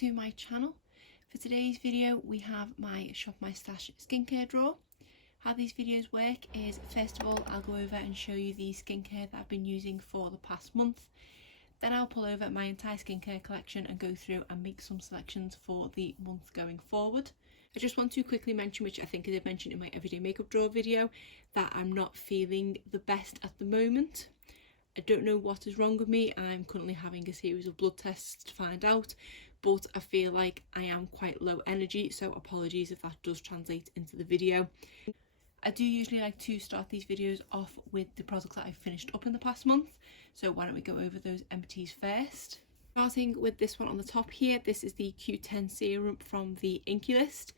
to my channel. For today's video we have my Shop My Stash skincare drawer. How these videos work is, first of all, I'll go over and show you the skincare that I've been using for the past month. Then I'll pull over my entire skincare collection and go through and make some selections for the month going forward. I just want to quickly mention, which I think I did mention in my everyday makeup drawer video, that I'm not feeling the best at the moment. I don't know what is wrong with me. I'm currently having a series of blood tests to find out, but I feel like I am quite low energy, so apologies if that does translate into the video. I do usually like to start these videos off with the products that I've finished up in the past month, so why don't we go over those empties first. Starting with this one on the top here, this is the Q10 serum from the Inkey List.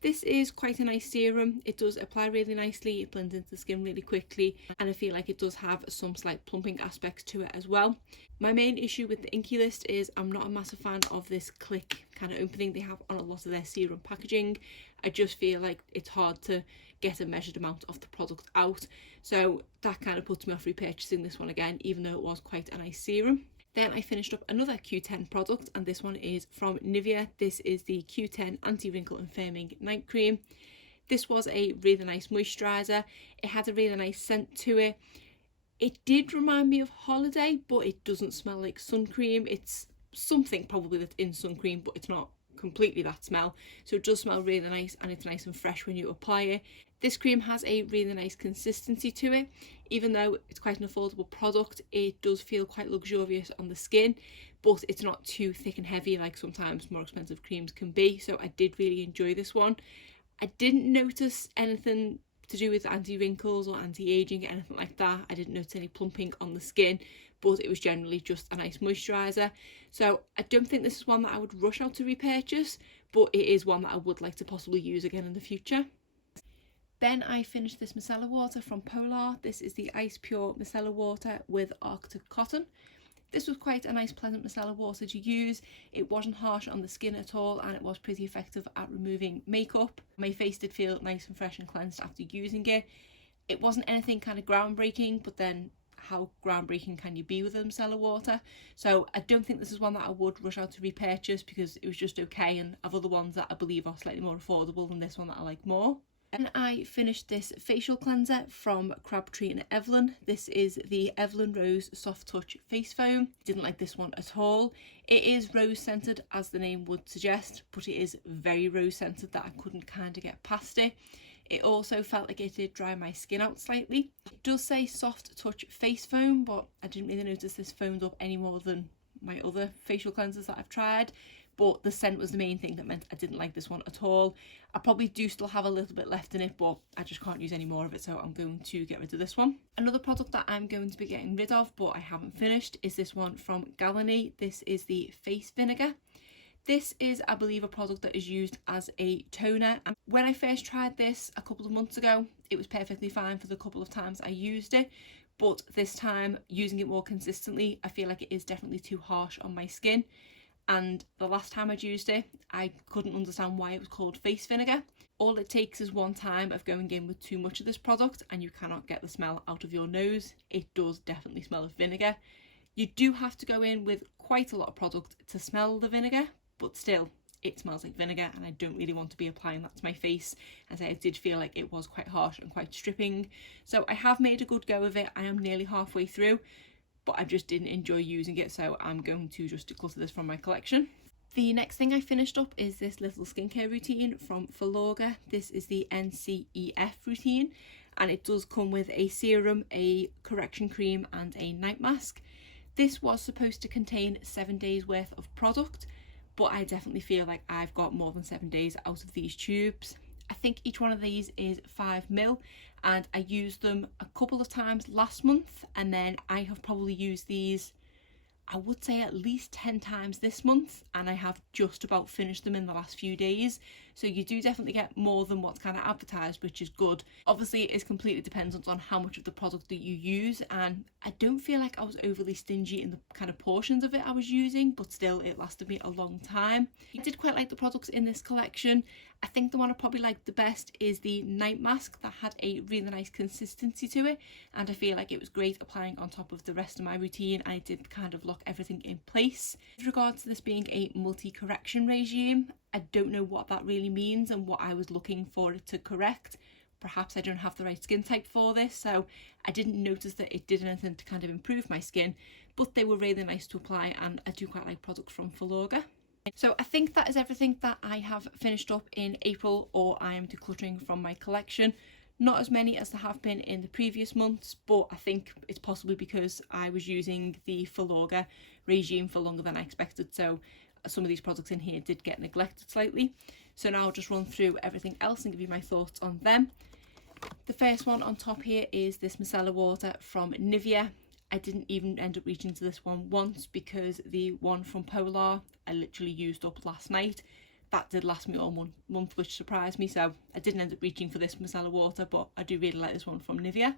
This is quite a nice serum. It does apply really nicely, it blends into the skin really quickly, and I feel like it does have some slight plumping aspects to it as well. My main issue with the Inkey List is I'm not a massive fan of this click kind of opening they have on a lot of their serum packaging. I just feel like it's hard to get a measured amount of the product out, so that kind of puts me off repurchasing this one again, even though it was quite a nice serum. Then I finished up another Q10 product, and this one is from Nivea. This is the Q10 Anti-Wrinkle and Firming Night Cream. This was a really nice moisturiser. It had a really nice scent to it. It did remind me of holiday, but it doesn't smell like sun cream. It's something probably that's in sun cream, but it's not completely that smell. So it does smell really nice, and it's nice and fresh when you apply it. This cream has a really nice consistency to it. Even though it's quite an affordable product, it does feel quite luxurious on the skin, but it's not too thick and heavy like sometimes more expensive creams can be, so I did really enjoy this one. I didn't notice anything to do with anti-wrinkles or anti-aging, anything like that. I didn't notice any plumping on the skin, but it was generally just a nice moisturiser. So I don't think this is one that I would rush out to repurchase, but it is one that I would like to possibly use again in the future. Then I finished this micellar water from Polar. This is the Ice Pure Micellar Water with Arctic Cotton. This was quite a nice pleasant micellar water to use. It wasn't harsh on the skin at all, and it was pretty effective at removing makeup. My face did feel nice and fresh and cleansed after using it. It wasn't anything kind of groundbreaking, but then how groundbreaking can you be with a micellar water? So I don't think this is one that I would rush out to repurchase because it was just okay, and I have other ones that I believe are slightly more affordable than this one that I like more. And I finished this facial cleanser from Crabtree and Evelyn. This is the Evelyn Rose Soft Touch Face Foam. Didn't like this one at all. It is rose scented, as the name would suggest, but it is very rose scented that I couldn't kind of get past it. It also felt like it did dry my skin out slightly. It does say Soft Touch Face Foam, but I didn't really notice this foamed up any more than my other facial cleansers that I've tried. But the scent was the main thing that meant I didn't like this one at all. I probably do still have a little bit left in it, but I just can't use any more of it, so I'm going to get rid of this one. Another product that I'm going to be getting rid of, but I haven't finished, is this one from Galani. This is the Face Vinegar. This is, I believe, a product that is used as a toner. And when I first tried this a couple of months ago, it was perfectly fine for the couple of times I used it. But this time, using it more consistently, I feel like it is definitely too harsh on my skin. And the last time I'd used it, I couldn't understand why it was called face vinegar. All it takes is one time of going in with too much of this product and you cannot get the smell out of your nose. It does definitely smell of vinegar. You do have to go in with quite a lot of product to smell the vinegar, but still, it smells like vinegar, and I don't really want to be applying that to my face, as I did feel like it was quite harsh and quite stripping. So I have made a good go of it. I am nearly halfway through, but I just didn't enjoy using it, so I'm going to just declutter this from my collection. The next thing I finished up is this little skincare routine from Filorga. This is the NCEF routine, and it does come with a serum, a correction cream and a night mask. This was supposed to contain 7 days worth of product, but I definitely feel like I've got more than 7 days out of these tubes. I think each one of these is 5ml, and I used them a couple of times last month, and then I have probably used these, I would say, at least 10 times this month, and I have just about finished them in the last few days. so you do definitely get more than what's kind of advertised, which is good. Obviously it is completely dependent on how much of the product that you use, and I don't feel like I was overly stingy in the kind of portions of it I was using, but still it lasted me a long time. I did quite like the products in this collection. I think the one I probably liked the best is the night mask, that had a really nice consistency to it, and I feel like it was great applying on top of the rest of my routine, and it did kind of lock everything in place. With regards to this being a multi-correction regime, I don't know what that really means and what I was looking for it to correct. Perhaps I don't have the right skin type for this, so I didn't notice that it did anything to kind of improve my skin, but they were really nice to apply, and I do quite like products from Filorga. So I think that is everything that I have finished up in April, or I am decluttering from my collection. Not as many as there have been in the previous months, but I think it's possibly because I was using the Filorga regime for longer than I expected, so some of these products in here did get neglected slightly. So now I'll just run through everything else and give you my thoughts on them. The first one on top here is this micellar water from Nivea. I didn't even end up reaching to this one once because the one from Polar I literally used up last night. That did last me all month, which surprised me, so I didn't end up reaching for this micellar water, but I do really like this one from Nivea.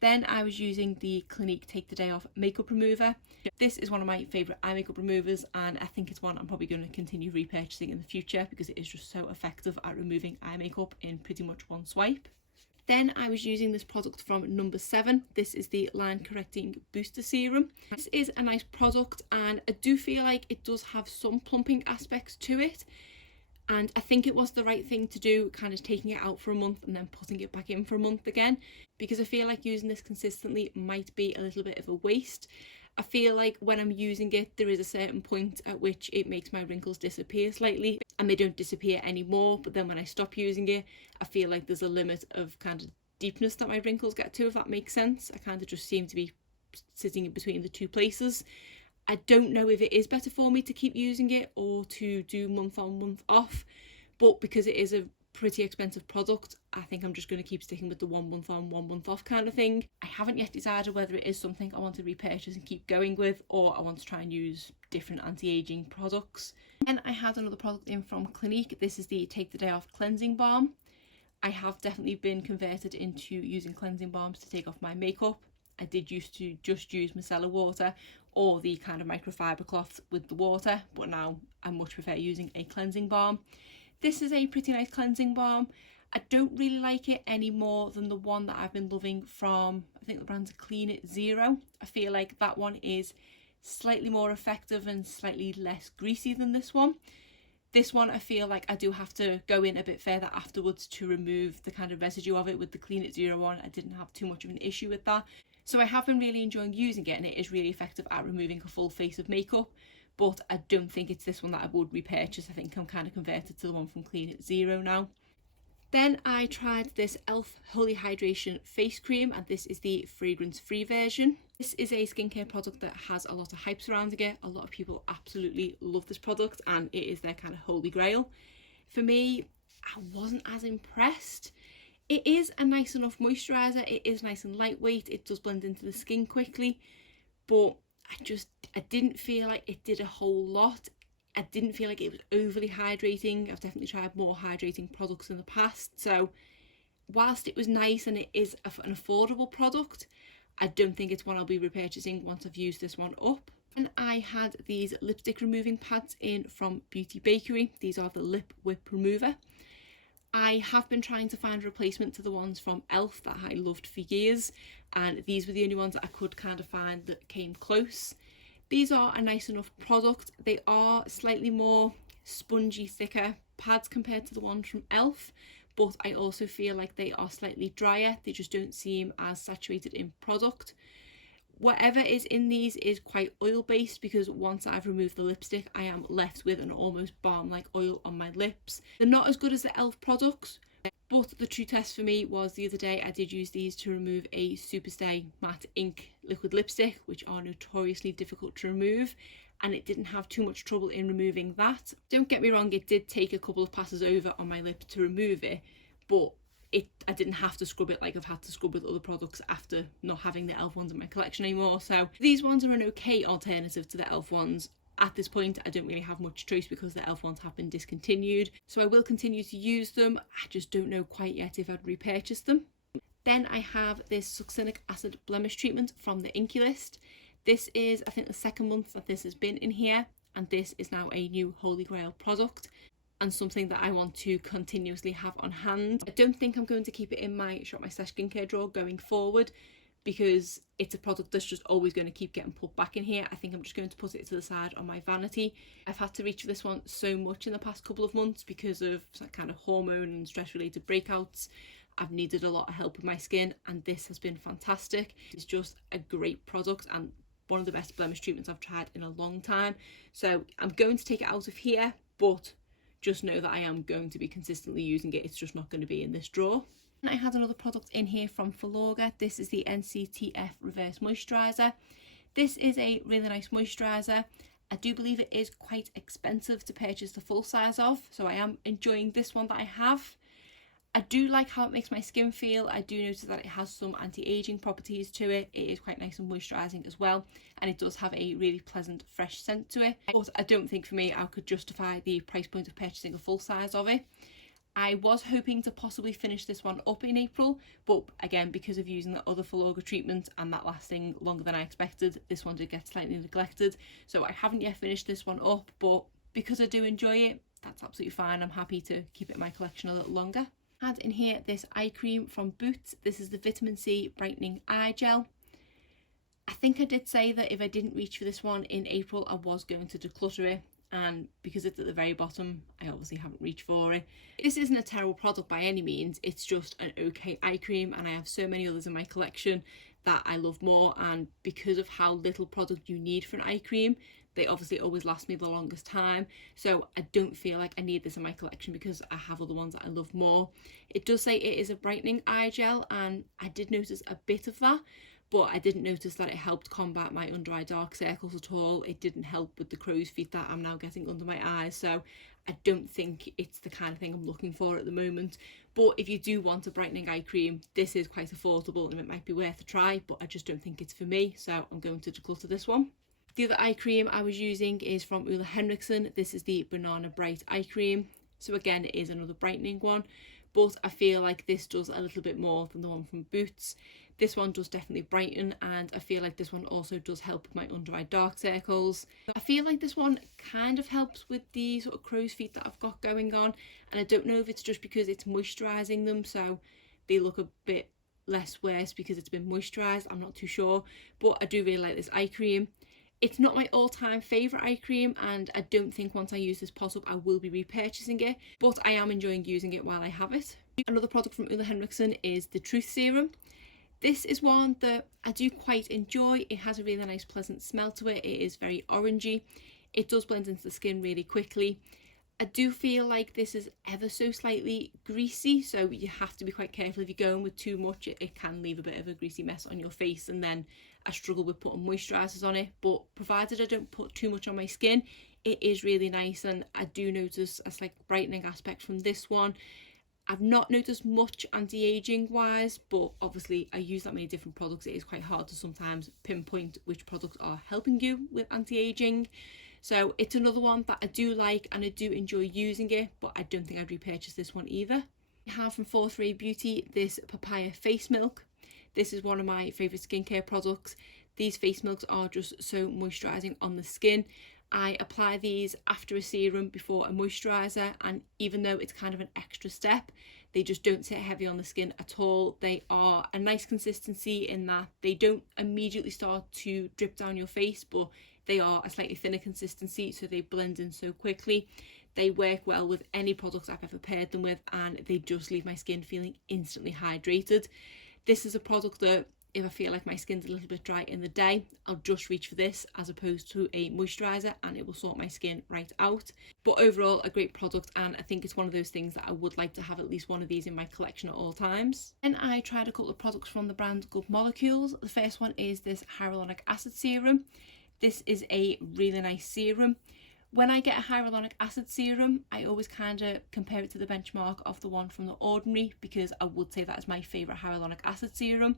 Then I was using the Clinique Take the Day Off makeup remover. This is one of my favourite eye makeup removers, and I think it's one I'm probably going to continue repurchasing in the future because it is just so effective at removing eye makeup in pretty much one swipe. Then I was using this product from number 7. This is the Line Correcting Booster Serum. This is a nice product, and I do feel like it does have some plumping aspects to it. And I think it was the right thing to do, kind of taking it out for a month and then putting it back in for a month again, because I feel like using this consistently might be a little bit of a waste. I feel like when I'm using it, there is a certain point at which it makes my wrinkles disappear slightly, and they don't disappear anymore. But then when I stop using it, I feel like there's a limit of kind of deepness that my wrinkles get to, if that makes sense. I kind of just seem to be sitting in between the two places. I don't know if it is better for me to keep using it or to do month on, month off, but because it is a pretty expensive product, I think I'm just going to keep sticking with the 1 month on, 1 month off kind of thing. I haven't yet decided whether it is something I want to repurchase and keep going with, or I want to try and use different anti-aging products. Then I had another product in from Clinique. This is the Take the Day Off cleansing balm. I have definitely been converted into using cleansing balms to take off my makeup. I did used to just use micellar water or the kind of microfiber cloths with the water, but now I much prefer using a cleansing balm. This is a pretty nice cleansing balm. I don't really like it any more than the one that I've been loving from, I think the brand's Clean It Zero. I feel like that one is slightly more effective and slightly less greasy than this one. This one I feel like I do have to go in a bit further afterwards to remove the kind of residue of it. With the Clean It Zero one, I didn't have too much of an issue with that. So I have been really enjoying using it, and it is really effective at removing a full face of makeup, but I don't think it's this one that I would repurchase. I think I'm kind of converted to the one from Clean It Zero now. Then I tried this e.l.f. Holy Hydration face cream, and this is the fragrance free version. This is a skincare product that has a lot of hype surrounding it. A lot of people absolutely love this product, and it is their kind of holy grail. For me, I wasn't as impressed. It is a nice enough moisturiser, it is nice and lightweight, it does blend into the skin quickly, but I didn't feel like it did a whole lot. I didn't feel like it was overly hydrating. I've definitely tried more hydrating products in the past, so whilst it was nice and it is an affordable product, I don't think it's one I'll be repurchasing once I've used this one up. And I had these lipstick removing pads in from Beauty Bakery. These are the Lip Whip Remover. I have been trying to find a replacement to the ones from e.l.f. that I loved for years, and these were the only ones that I could kind of find that came close. These are a nice enough product. They are slightly more spongy, thicker pads compared to the ones from e.l.f., but I also feel like they are slightly drier. They just don't seem as saturated in product. Whatever is in these is quite oil based, because once I've removed the lipstick, I am left with an almost balm like oil on my lips. They're not as good as the e.l.f. products, but the true test for me was the other day. I did use these to remove a Superstay matte ink liquid lipstick, which are notoriously difficult to remove, and it didn't have too much trouble in removing that. Don't get me wrong, it did take a couple of passes over on my lip to remove it, but I didn't have to scrub it like I've had to scrub with other products after not having the e.l.f. ones in my collection anymore. So these ones are an okay alternative to the e.l.f. ones. at this point I don't really have much choice because the e.l.f. ones have been discontinued, so I will continue to use them. I just don't know quite yet if I'd repurchase them. Then I have this succinic acid blemish treatment from the Inky List. This is, I think, the second month that this has been in here, and this is now a new holy grail product and something that I want to continuously have on hand. I don't think I'm going to keep it in my Shop My Stash skincare drawer going forward, because it's a product that's just always going to keep getting put back in here. I think I'm just going to put it to the side on my vanity. I've had to reach for this one so much in the past couple of months because of kind of hormone and stress related breakouts. I've needed a lot of help with my skin, and this has been fantastic. It's just a great product and one of the best blemish treatments I've tried in a long time. So I'm going to take it out of here, but just know that I am going to be consistently using it. It's just not going to be in this drawer. And I had another product in here from Filorga. This is the NCTF Reverse Moisturiser. This is a really nice moisturiser. I do believe it is quite expensive to purchase the full size of, so I am enjoying this one that I have. I do like how it makes my skin feel. I do notice that it has some anti-aging properties to it. It is quite nice and moisturising as well, and it does have a really pleasant fresh scent to it. But I don't think for me I could justify the price point of purchasing a full size of it. I was hoping to possibly finish this one up in April, but again, because of using the other Filorga treatment and that lasting longer than I expected, this one did get slightly neglected. So I haven't yet finished this one up, but because I do enjoy it, that's absolutely fine. I'm happy to keep it in my collection a little longer. I had in here this eye cream from Boots. This is the Vitamin C Brightening Eye Gel. I think I did say that if I didn't reach for this one in April, I was going to declutter it, and because it's at the very bottom, I obviously haven't reached for it. This isn't a terrible product by any means, it's just an okay eye cream, and I have so many others in my collection that I love more, and because of how little product you need for an eye cream, they obviously always last me the longest time. So I don't feel like I need this in my collection because I have other ones that I love more. It does say it is a brightening eye gel, and I did notice a bit of that, but I didn't notice that it helped combat my under eye dark circles at all. It didn't help with the crow's feet that I'm now getting under my eyes, so I don't think it's the kind of thing I'm looking for at the moment. But if you do want a brightening eye cream, this is quite affordable and it might be worth a try, but I just don't think it's for me, so I'm going to declutter this one. The other eye cream I was using is from Ole Henriksen. This is the Banana Bright Eye Cream. So again, it is another brightening one, but I feel like this does a little bit more than the one from Boots. This one does definitely brighten, and I feel like this one also does help with my under eye dark circles. I feel like this one kind of helps with the sort of crow's feet that I've got going on, and I don't know if it's just because it's moisturising them so they look a bit less worse because it's been moisturised. I'm not too sure, but I do really like this eye cream. It's not my all-time favourite eye cream, and I don't think once I use this pot up I will be repurchasing it, but I am enjoying using it while I have it. Another product from Ole Henriksen is the Truth Serum. This is one that I do quite enjoy. It has a really nice pleasant smell to it. It is very orangey. It does blend into the skin really quickly. I do feel like this is ever so slightly greasy, so you have to be quite careful. If you're going with too much, it can leave a bit of a greasy mess on your face, and then I struggle with putting moisturisers on it. But provided I don't put too much on my skin, it is really nice, and I do notice a slight brightening aspect from this one. I've not noticed much anti-aging wise, but obviously I use that many different products, it is quite hard to sometimes pinpoint which products are helping you with anti-aging. So it's another one that I do like and I do enjoy using it, but I don't think I'd repurchase this one either. I have from 43 Beauty this Papaya Face Milk. This is one of my favourite skincare products. These face milks are just so moisturising on the skin. I apply these after a serum before a moisturiser, and even though it's kind of an extra step, they just don't sit heavy on the skin at all. They are a nice consistency in that they don't immediately start to drip down your face, but they are a slightly thinner consistency, so they blend in so quickly. They work well with any products I've ever paired them with, and they just leave my skin feeling instantly hydrated. This is a product that if I feel like my skin's a little bit dry in the day, I'll just reach for this as opposed to a moisturiser, and it will sort my skin right out. But overall, a great product, and I think it's one of those things that I would like to have at least one of these in my collection at all times. Then I tried a couple of products from the brand Good Molecules. The first one is this hyaluronic acid serum. This is a really nice serum. When I get a hyaluronic acid serum, I always kind of compare it to the benchmark of the one from The Ordinary, because I would say that is my favourite hyaluronic acid serum.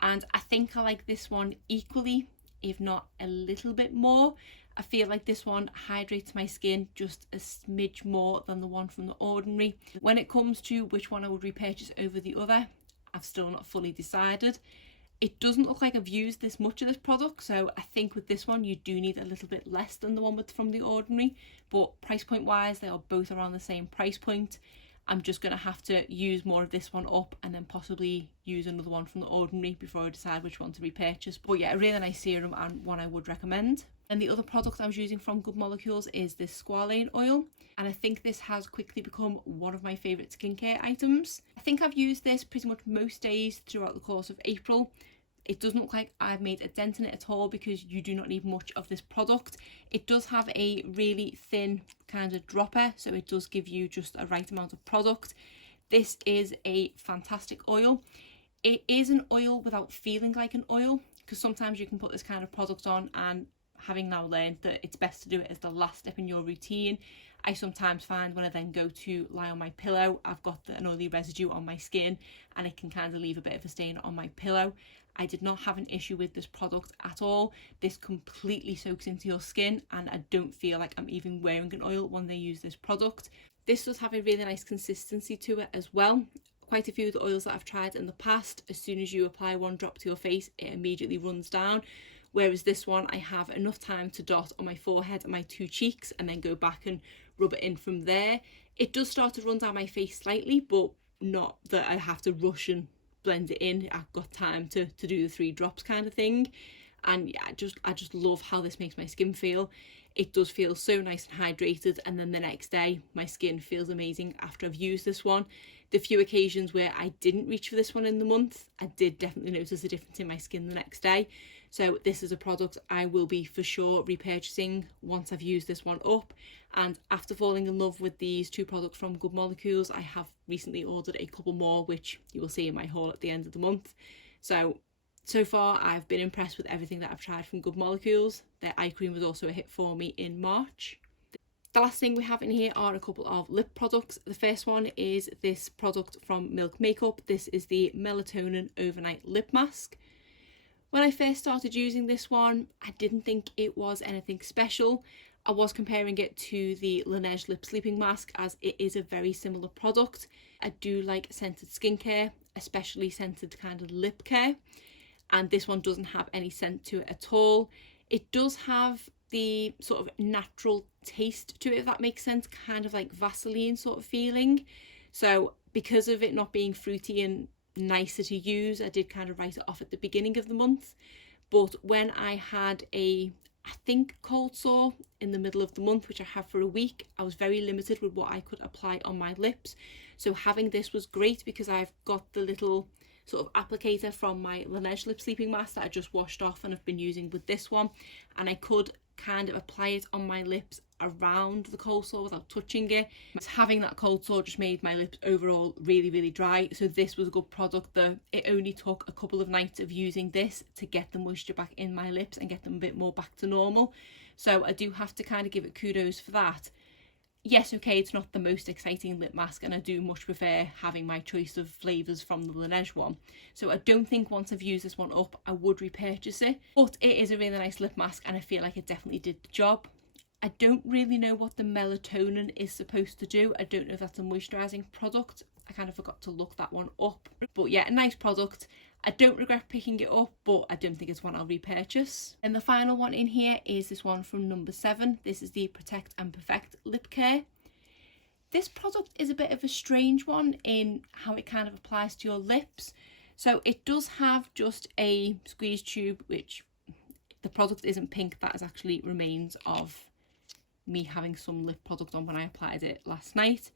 And I think I like this one equally, if not a little bit more. I feel like this one hydrates my skin just a smidge more than the one from The Ordinary. When it comes to which one I would repurchase over the other, I've still not fully decided. It doesn't look like I've used this much of this product, so I think with this one you do need a little bit less than the one from The Ordinary, but price point wise they are both around the same price point. I'm just going to have to use more of this one up and then possibly use another one from The Ordinary before I decide which one to repurchase. But yeah, a really nice serum and one I would recommend. And the other product I was using from Good Molecules is this squalane oil, and I think this has quickly become one of my favourite skincare items. I think I've used this pretty much most days throughout the course of April. It doesn't look like I've made a dent in it at all because you do not need much of this product. It does have a really thin kind of dropper, so it does give you just a right amount of product. This is a fantastic oil. It is an oil without feeling like an oil, because sometimes you can put this kind of product on, and having now learned that it's best to do it as the last step in your routine, I sometimes find when I then go to lie on my pillow, I've got an oily residue on my skin and it can kind of leave a bit of a stain on my pillow. I did not have an issue with this product at all. This completely soaks into your skin and I don't feel like I'm even wearing an oil when they use this product. This does have a really nice consistency to it as well. Quite a few of the oils that I've tried in the past, as soon as you apply one drop to your face, it immediately runs down. Whereas this one, I have enough time to dot on my forehead and my two cheeks and then go back and rub it in from there. It does start to run down my face slightly, but not that I have to rush and blend it in. I've got time to do the 3 drops kind of thing. And yeah, I just love how this makes my skin feel. It does feel so nice and hydrated, and then the next day my skin feels amazing after I've used this one. The few occasions where I didn't reach for this one in the month, I did definitely notice a difference in my skin the next day. So this is a product I will be for sure repurchasing once I've used this one up. And after falling in love with these 2 products from Good Molecules, I have recently ordered a couple more, which you will see in my haul at the end of the month. So far I've been impressed with everything that I've tried from Good Molecules. Their eye cream was also a hit for me in March. The last thing we have in here are a couple of lip products. The first one is this product from Milk Makeup. This is the Melatonin Overnight Lip Mask. When I first started using this one, I didn't think it was anything special. I was comparing it to the Laneige Lip Sleeping Mask, as it is a very similar product. I do like scented skincare, especially scented kind of lip care, and this one doesn't have any scent to it at all. It does have the sort of natural taste to it, if that makes sense, kind of like Vaseline sort of feeling. So because of it not being fruity and nicer to use, I did kind of write it off at the beginning of the month. But when I had I think cold sore in the middle of the month, which I have for a week, I was very limited with what I could apply on my lips. So having this was great because I've got the little sort of applicator from my Laneige Lip Sleeping Mask that I just washed off and I've been using with this one, and I could kind of apply it on my lips around the cold sore without touching it. Having that cold sore just made my lips overall really dry, so this was a good product. Though it only took a couple of nights of using this to get the moisture back in my lips and get them a bit more back to normal, so I do have to kind of give it kudos for that. Yes, okay, it's not the most exciting lip mask and I do much prefer having my choice of flavours from the Laneige one. So I don't think once I've used this one up, I would repurchase it. But it is a really nice lip mask and I feel like it definitely did the job. I don't really know what the melatonin is supposed to do. I don't know if that's a moisturising product. I kind of forgot to look that one up. But yeah, a nice product. I don't regret picking it up, but I don't think it's one I'll repurchase. And the final one in here is this one from number 7. This is the Protect and Perfect Lip Care. This product is a bit of a strange one in how it kind of applies to your lips. So it does have just a squeeze tube, which the product isn't pink. That is actually remains of me having some lip product on when I applied it last night.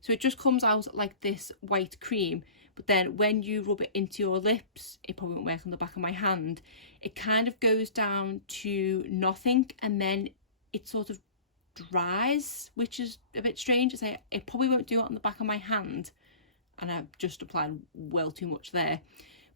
So it just comes out like this white cream, but then when you rub it into your lips, it probably won't work on the back of my hand, it kind of goes down to nothing and then it sort of dries, which is a bit strange. It probably won't do it on the back of my hand, and I've just applied well too much there.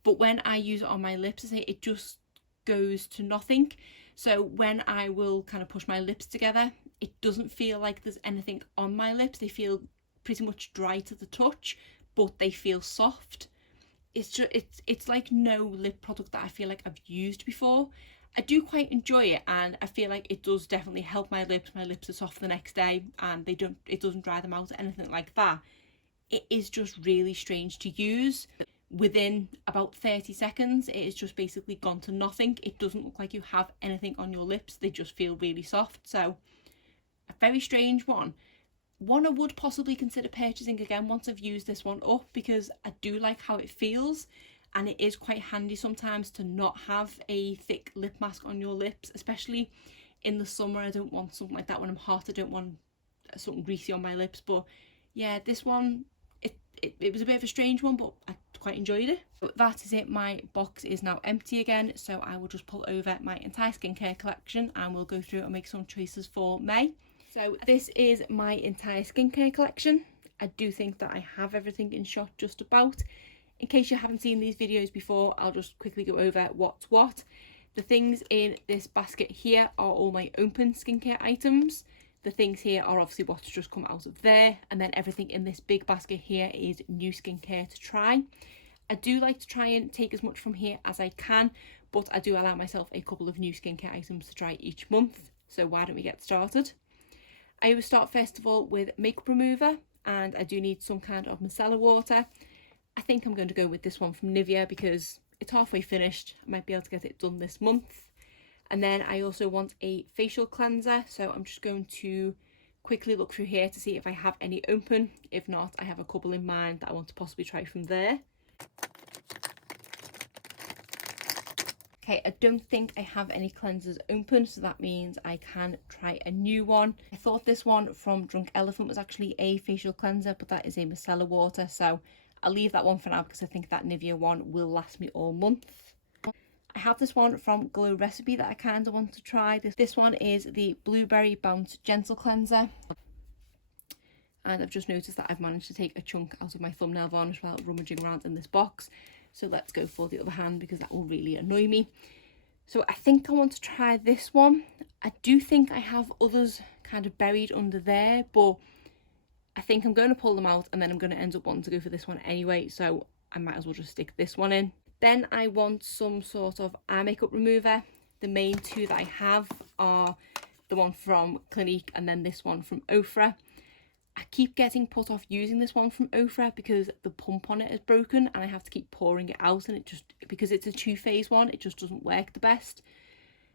But when I use it on my lips, it just goes to nothing. So when I will kind of push my lips together, it doesn't feel like there's anything on my lips. They feel pretty much dry to the touch, but they feel soft. It's like no lip product that I feel like I've used before. I do quite enjoy it, and I feel like it does definitely help my lips. My lips are soft the next day, and it doesn't dry them out or anything like that. It is just really strange to use. Within about 30 seconds, it is just basically gone to nothing. It doesn't look like you have anything on your lips. They just feel really soft. So a very strange one. One I would possibly consider purchasing again once I've used this one up, because I do like how it feels, and it is quite handy sometimes to not have a thick lip mask on your lips, especially in the summer. I don't want something like that when I'm hot. I don't want something greasy on my lips. But yeah, this one, it was a bit of a strange one, but I quite enjoyed it. But that is it. My box is now empty again, so I will just pull over my entire skincare collection and we'll go through and make some choices for May. So this is my entire skincare collection. I do think that I have everything in shot just about. In case you haven't seen these videos before, I'll just quickly go over what's what. The things in this basket here are all my open skincare items. The things here are obviously what's just come out of there, and then everything in this big basket here is new skincare to try. I do like to try and take as much from here as I can, but I do allow myself a couple of new skincare items to try each month. So why don't we get started? I always start first of all with makeup remover, and I do need some kind of micellar water. I think I'm going to go with this one from Nivea because it's halfway finished. I might be able to get it done this month. And then I also want a facial cleanser, so I'm just going to quickly look through here to see if I have any open. If not, I have a couple in mind that I want to possibly try from there. Okay, I don't think I have any cleansers open, so that means I can try a new one. I thought this one from Drunk Elephant was actually a facial cleanser, but that is a micellar water, so I'll leave that one for now because I think that Nivea one will last me all month. I have this one from Glow Recipe that I kind of want to try. This one is the Blueberry Bounce Gentle Cleanser. And I've just noticed that I've managed to take a chunk out of my thumbnail varnish while rummaging around in this box. So let's go for the other hand because that will really annoy me. So I think I want to try this one. I do think I have others kind of buried under there, but I think I'm going to pull them out and then I'm going to end up wanting to go for this one anyway. So I might as well just stick this one in. Then I want some sort of eye makeup remover. The main two that I have are the one from Clinique and then this one from Ofra. I keep getting put off using this one from Ofra because the pump on it is broken and I have to keep pouring it out, and it just, because it's a two-phase one, it just doesn't work the best.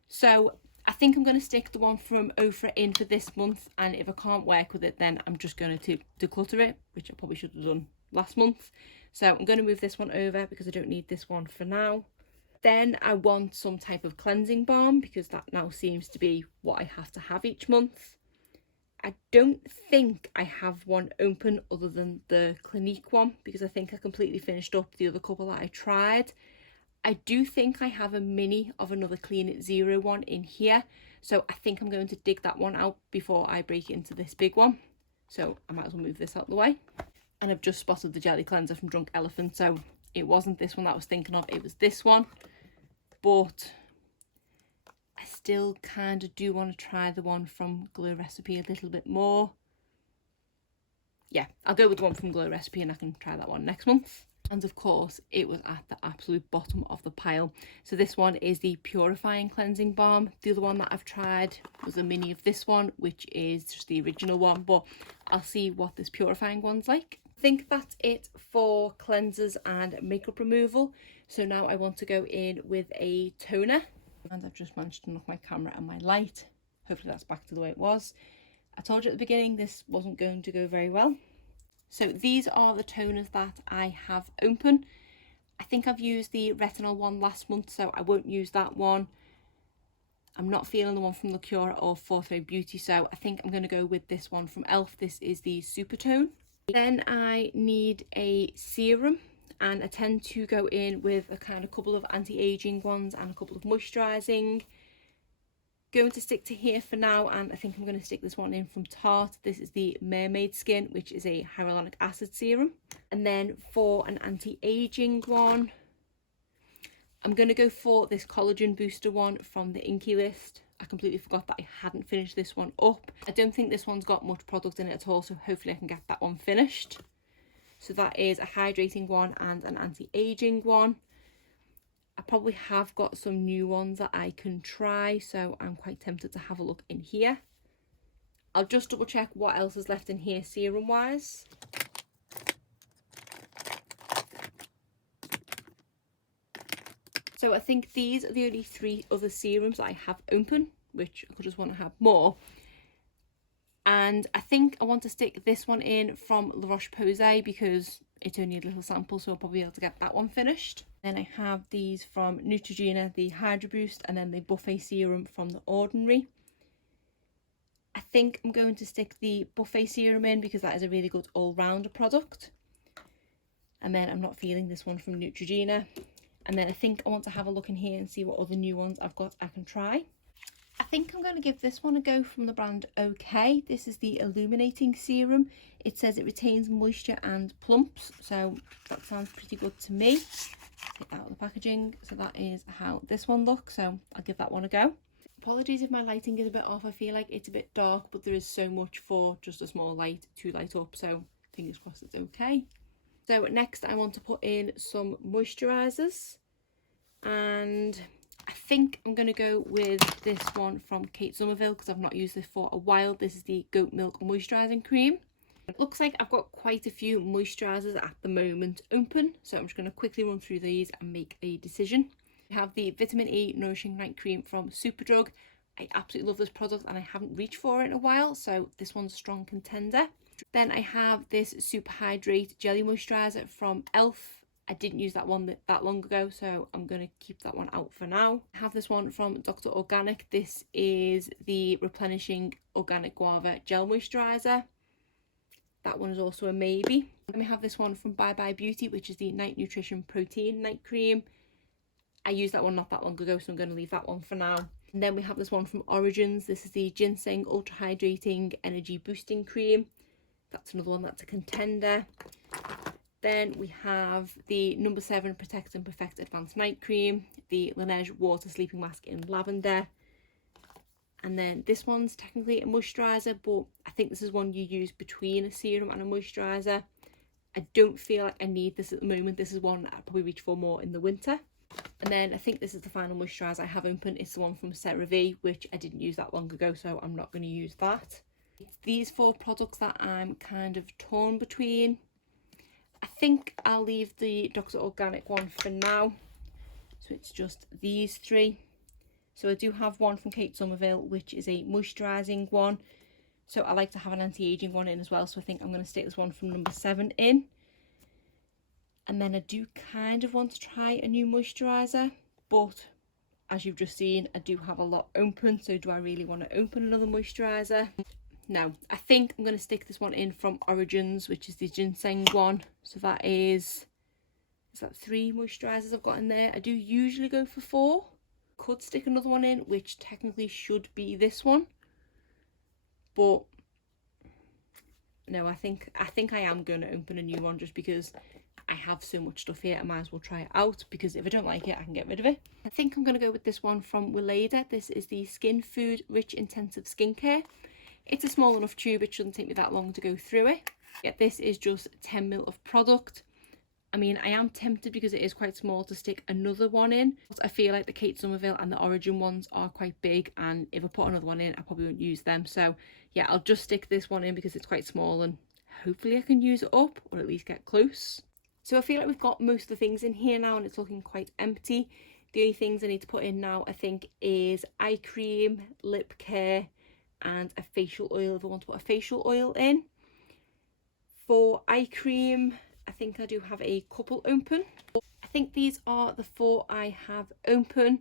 So I think I'm going to stick the one from Ofra in for this month, and if I can't work with it then I'm just going to declutter it, which I probably should have done last month. So I'm going to move this one over because I don't need this one for now. Then I want some type of cleansing balm because that now seems to be what I have to have each month. I don't think I have one open other than the Clinique one because I think I completely finished up the other couple that I tried. I do think I have a mini of another Clean It Zero one in here. So I think I'm going to dig that one out before I break into this big one. So I might as well move this out of the way. And I've just spotted the jelly cleanser from Drunk Elephant, so it wasn't this one that I was thinking of, it was this one. But I still kind of do want to try the one from Glow Recipe a little bit more. Yeah, I'll go with the one from Glow Recipe and I can try that one next month. And of course, it was at the absolute bottom of the pile. So this one is the Purifying Cleansing Balm. The other one that I've tried was a mini of this one, which is just the original one, but I'll see what this purifying one's like. I think that's it for cleansers and makeup removal. So now I want to go in with a toner. And I've just managed to knock my camera and my light. Hopefully that's back to the way it was. I told you at the beginning this wasn't going to go very well. So these are the toners that I have open. I think I've used the retinol one last month, so I won't use that one. I'm not feeling the one from Lacura or Forte Beauty, so I think I'm going to go with this one from e.l.f. This is the Super Tone. Then I need a serum, and I tend to go in with a kind of couple of anti-aging ones and a couple of moisturising. Going to stick to here for now, and I think I'm going to stick this one in from Tarte. This is the Mermaid Skin, which is a hyaluronic acid serum. And then for an anti-aging one, I'm going to go for this collagen booster one from the Inky List. I completely forgot that I hadn't finished this one up. I don't think this one's got much product in it at all, so hopefully I can get that one finished. So that is a hydrating one and an anti-aging one. I probably have got some new ones that I can try, so I'm quite tempted to have a look in here. I'll just double check what else is left in here serum wise. So I think these are the only 3 other serums that I have open, which I just want to have more. And I think I want to stick this one in from La Roche-Posay because it's only a little sample, so I'll probably be able to get that one finished. Then I have these from Neutrogena, the Hydro Boost, and then the Buffet Serum from The Ordinary. I think I'm going to stick the Buffet Serum in because that is a really good all-rounder product. And then I'm not feeling this one from Neutrogena. And then I think I want to have a look in here and see what other new ones I've got I can try. I think I'm going to give this one a go from the brand OK. This is the Illuminating Serum. It says it retains moisture and plumps, so that sounds pretty good to me. Take that out of the packaging. So that is how this one looks, so I'll give that one a go. Apologies if my lighting is a bit off. I feel like it's a bit dark, but there is so much for just a small light to light up, so fingers crossed it's okay. So next I want to put in some moisturisers, and I think I'm going to go with this one from Kate Somerville because I've not used this for a while. This is the Goat Milk Moisturising Cream. It looks like I've got quite a few moisturisers at the moment open, so I'm just going to quickly run through these and make a decision. We have the Vitamin E Nourishing Night Cream from Superdrug. I absolutely love this product and I haven't reached for it in a while, so this one's a strong contender. Then I have this Super Hydrate Jelly Moisturiser from e.l.f. I didn't use that one that long ago, so I'm going to keep that one out for now. I have this one from Dr. Organic. This is the Replenishing Organic Guava Gel Moisturiser. That one is also a maybe. Then we have this one from Bye Bye Beauty, which is the Night Nutrition Protein Night Cream. I used that one not that long ago, so I'm going to leave that one for now. And then we have this one from Origins. This is the Ginseng Ultra Hydrating Energy Boosting Cream. That's another one that's a contender. Then we have the No. 7 Protect and Perfect Advanced Night Cream, the Laneige Water Sleeping Mask in Lavender. And then this one's technically a moisturiser, but I think this is one you use between a serum and a moisturiser. I don't feel like I need this at the moment. This is one I'll probably reach for more in the winter. And then I think this is the final moisturiser I have open. It's the one from CeraVe, which I didn't use that long ago, so I'm not going to use that. It's these 4 products that I'm kind of torn between. I think I'll leave the Dr. Organic one for now. So it's just these 3. So I do have one from Kate Somerville, which is a moisturising one. So I like to have an anti-aging one in as well. So I think I'm going to stick this one from No. 7 in. And then I do kind of want to try a new moisturiser. But as you've just seen, I do have a lot open. So do I really want to open another moisturiser? No, I think I'm going to stick this one in from Origins, which is the Ginseng one. So that is that 3 moisturisers I've got in there. I do usually go for 4. Could stick another one in, which technically should be this one. But no, I think I am going to open a new one just because I have so much stuff here. I might as well try it out because if I don't like it, I can get rid of it. I think I'm going to go with this one from Weleda. This is the Skin Food Rich Intensive Skincare. It's a small enough tube, it shouldn't take me that long to go through it. Yeah, this is just 10 ml of product. I mean, I am tempted because it is quite small to stick another one in. But I feel like the Kate Somerville and the Origin ones are quite big, and if I put another one in, I probably won't use them. So yeah, I'll just stick this one in because it's quite small and hopefully I can use it up or at least get close. So I feel like we've got most of the things in here now and it's looking quite empty. The only things I need to put in now, I think, is eye cream, lip care, and a facial oil if I want to put a facial oil in. For eye cream, I think I do have a couple open. I think these are the 4 I have open.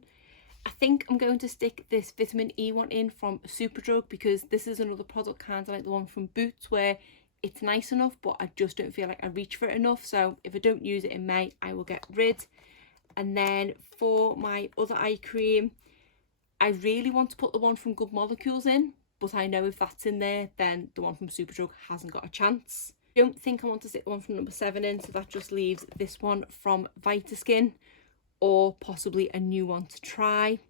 I think I'm going to stick this vitamin E one in from Superdrug because this is another product kind of like the one from Boots where it's nice enough but I just don't feel like I reach for it enough. So if I don't use it in May, I will get rid. And then for my other eye cream, I really want to put the one from Good Molecules in, but I know if that's in there, then the one from Superdrug hasn't got a chance. I don't think I want to stick the one from No. 7 in, so that just leaves this one from Vitaskin or possibly a new one to try.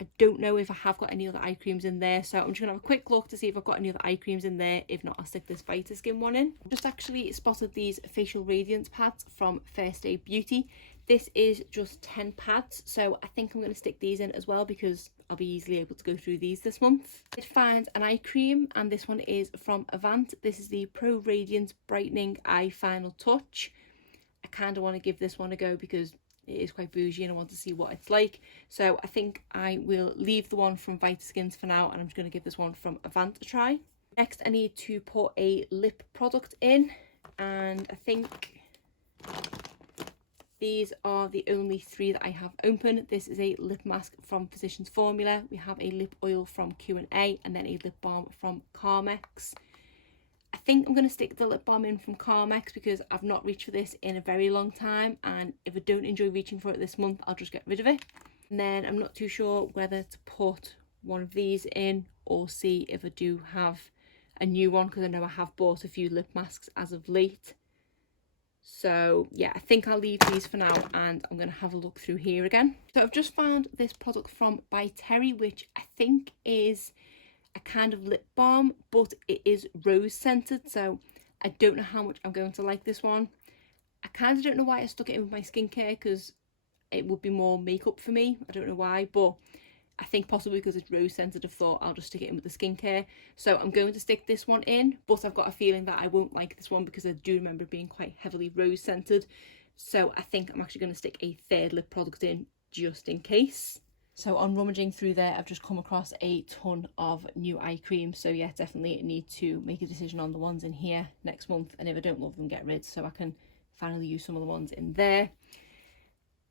I don't know if I have got any other eye creams in there, so I'm just going to have a quick look to see if I've got any other eye creams in there. If not, I'll stick this Vitaskin one in. Just actually spotted these facial radiance pads from First Aid Beauty. This is just 10 pads, so I think I'm going to stick these in as well because I'll be easily able to go through these this month. I did find an eye cream, and this one is from Avant. This is the Pro Radiance Brightening Eye Final Touch. I kind of want to give this one a go because it is quite bougie and I want to see what it's like. So I think I will leave the one from Vitaskins for now, and I'm just going to give this one from Avant a try. Next, I need to put a lip product in, and I think these are the only three that I have open. This is a lip mask from Physicians Formula. We have a lip oil from Q&A, and then a lip balm from Carmex. I think I'm going to stick the lip balm in from Carmex because I've not reached for this in a very long time, and if I don't enjoy reaching for it this month, I'll just get rid of it. And then I'm not too sure whether to put one of these in or see if I do have a new one, because I know I have bought a few lip masks as of late. So yeah, I think I'll leave these for now, and I'm going to have a look through here again. So I've just found this product from By Terry, which I think is a kind of lip balm, but it is rose scented, so I don't know how much I'm going to like this one. I kind of don't know why I stuck it in with my skincare, because it would be more makeup for me. I don't know why, but I think possibly because it's rose scented, I've thought I'll just stick it in with the skincare. So I'm going to stick this one in, but I've got a feeling that I won't like this one because I do remember it being quite heavily rose scented. So I think I'm actually going to stick a third lip product in just in case. So on rummaging through there, I've just come across a ton of new eye creams. So yeah, definitely need to make a decision on the ones in here next month. And if I don't love them, get rid, so I can finally use some of the ones in there.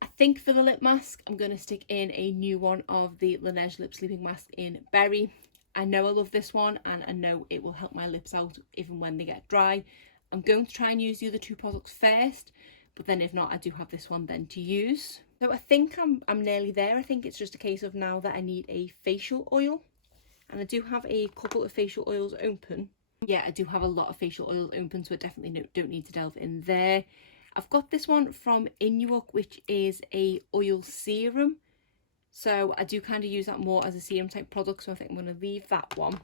I think for the lip mask, I'm going to stick in a new one of the Laneige Lip Sleeping Mask in Berry. I know I love this one, and I know it will help my lips out even when they get dry. I'm going to try and use the other two products first, but then if not, I do have this one then to use. So I think I'm nearly there. I think it's just a case of now that I need a facial oil, and I do have a couple of facial oils open. Yeah, I do have a lot of facial oils open, so I definitely don't need to delve in there. I've got this one from Innuok, which is a oil serum. So I do kind of use that more as a serum type product, so I think I'm going to leave that one.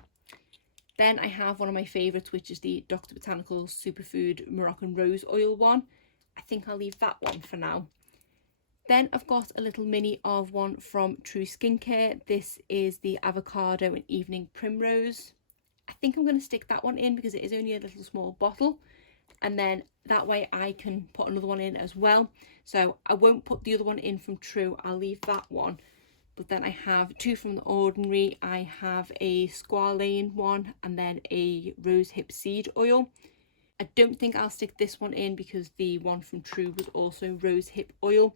Then I have one of my favourites, which is the Dr. Botanicals Superfood Moroccan Rose Oil one. I think I'll leave that one for now. Then I've got a little mini of one from True Skincare. This is the Avocado and Evening Primrose. I think I'm going to stick that one in because it is only a little small bottle. And then that way I can put another one in as well. So I won't put the other one in from True, I'll leave that one. But then I have two from The Ordinary. I have a Squalane one and then a Rose Hip Seed Oil. I don't think I'll stick this one in because the one from True was also Rose Hip Oil,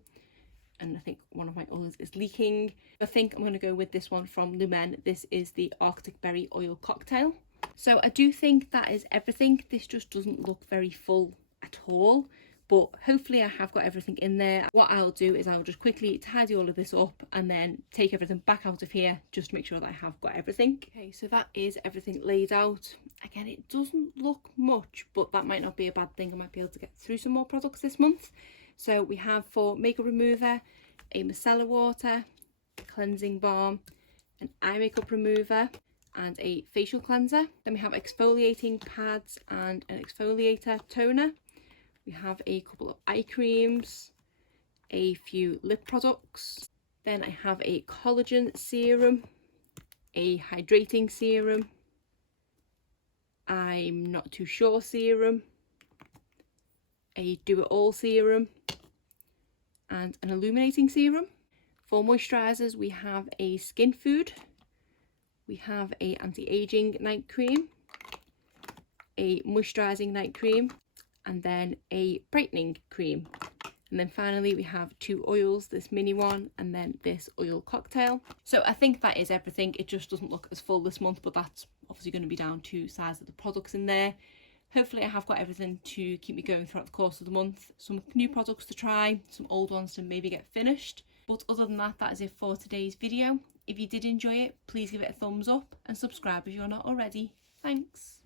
and I think one of my oils is leaking. I think I'm going to go with this one from Lumen. This is the Arctic Berry Oil Cocktail. So I do think that is everything. This just doesn't look very full at all, but hopefully I have got everything in there. What I'll do is I'll just quickly tidy all of this up and then take everything back out of here just to make sure that I have got everything. Okay, so that is everything laid out. Again, it doesn't look much, but that might not be a bad thing. I might be able to get through some more products this month. So we have for makeup remover, a micellar water, a cleansing balm, an eye makeup remover, and a facial cleanser. Then we have exfoliating pads and an exfoliator toner. We have a couple of eye creams, a few lip products. Then I have a collagen serum, a hydrating serum, I'm not too sure serum, a do it all serum, and an illuminating serum. For moisturisers, we have a skin food, we have a anti-aging night cream, a moisturising night cream, and then a brightening cream. And then finally we have two oils, this mini one and then this oil cocktail. So I think that is everything. It just doesn't look as full this month, but that's obviously going to be down to size of the products in there. Hopefully I have got everything to keep me going throughout the course of the month. Some new products to try, some old ones to maybe get finished. But other than that, that is it for today's video. If you did enjoy it, please give it a thumbs up and subscribe if you're not already. Thanks.